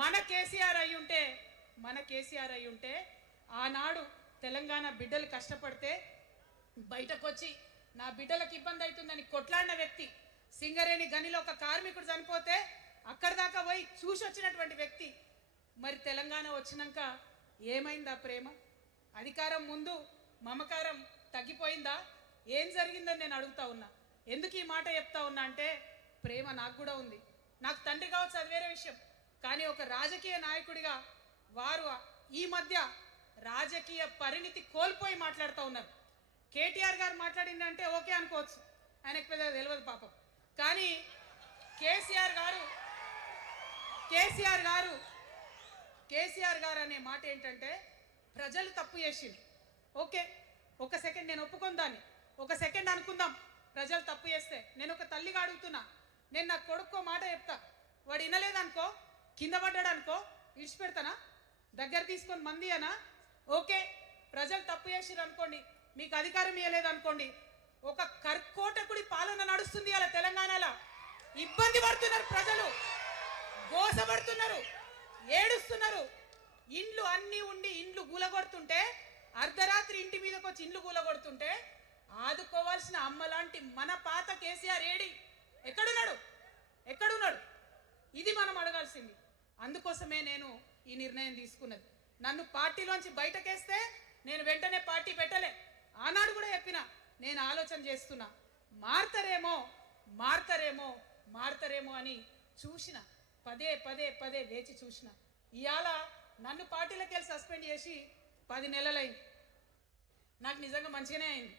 మన కేసీఆర్ అయి ఉంటే ఆనాడు తెలంగాణ బిడ్డలు కష్టపడితే బయటకు వచ్చి నా బిడ్డలకు ఇబ్బంది అవుతుందని కొట్లాడిన వ్యక్తి, సింగరేణి గనిలో ఒక కార్మికుడు చనిపోతే అక్కడి దాకా పోయి చూసి వచ్చినటువంటి వ్యక్తి. మరి తెలంగాణ వచ్చినాక ఏమైందా ప్రేమ? అధికారం ముందు మమకారం తగ్గిపోయిందా? ఏం జరిగిందని నేను అడుగుతా ఉన్నా. ఎందుకు ఈ మాట చెప్తా ఉన్నా అంటే, ప్రేమ నాకు కూడా ఉంది. నాకు తండ్రి కావచ్చు, అది వేరే విషయం. కానీ ఒక రాజకీయ నాయకుడిగా వారు ఈ మధ్య రాజకీయ పరిణితి కోల్పోయి మాట్లాడుతూ ఉన్నారు. కేటీఆర్ గారు మాట్లాడిందంటే ఓకే అనుకోవచ్చు, ఆయనకు పెద్దగా తెలియదు పాపం. కానీ కేసీఆర్ గారు అనే మాట ఏంటంటే, ప్రజలు తప్పు చేసింది. ఓకే, ఒక సెకండ్ నేను ఒప్పుకొని దాన్ని ఒక సెకండ్ అనుకుందాం. ప్రజలు తప్పు చేస్తే నేను ఒక తల్లిగా అడుగుతున్నా. నేను నా కొడుకో మాట చెప్తా, వాడు వినలేదనుకో, కింద పడ్డాడు అనుకో, ఇడిచిపెడతానా? దగ్గర తీసుకొని మంది అనా? ఓకే, ప్రజలు తప్పు చేసిరు అనుకోండి, మీకు అధికారం ఇవ్వలేదు అనుకోండి, ఒక కర్కోటకుడి పాలన నడుస్తుంది అలా తెలంగాణలో. ఇబ్బంది పడుతున్నారు ప్రజలు, గోసపడుతున్నారు, ఏడుస్తున్నారు. ఇండ్లు అన్నీ ఉండి ఇండ్లు కూలగొడుతుంటే, అర్ధరాత్రి ఇంటి మీదకి వచ్చి ఇండ్లు కూలగొడుతుంటే ఆదుకోవాల్సిన అమ్మలాంటి మన పాత కేసీఆర్ ఏడి? ఎక్కడున్నాడు? ఇది మనం అడగాల్సింది. అందుకోసమే నేను ఈ నిర్ణయం తీసుకున్నది. నన్ను పార్టీలోంచి బయటకేస్తే నేను వెంటనే పార్టీ పెట్టలే. ఆనాడు కూడా చెప్పిన, నేను ఆలోచన చేస్తున్నా, మారతారేమో అని చూసిన, పదే వేచి చూసిన. ఇవాళ నన్ను పార్టీలోకి వెళ్ళి సస్పెండ్ చేసి 10 నెలలైంది. నాకు నిజంగా మంచిగానే అయింది.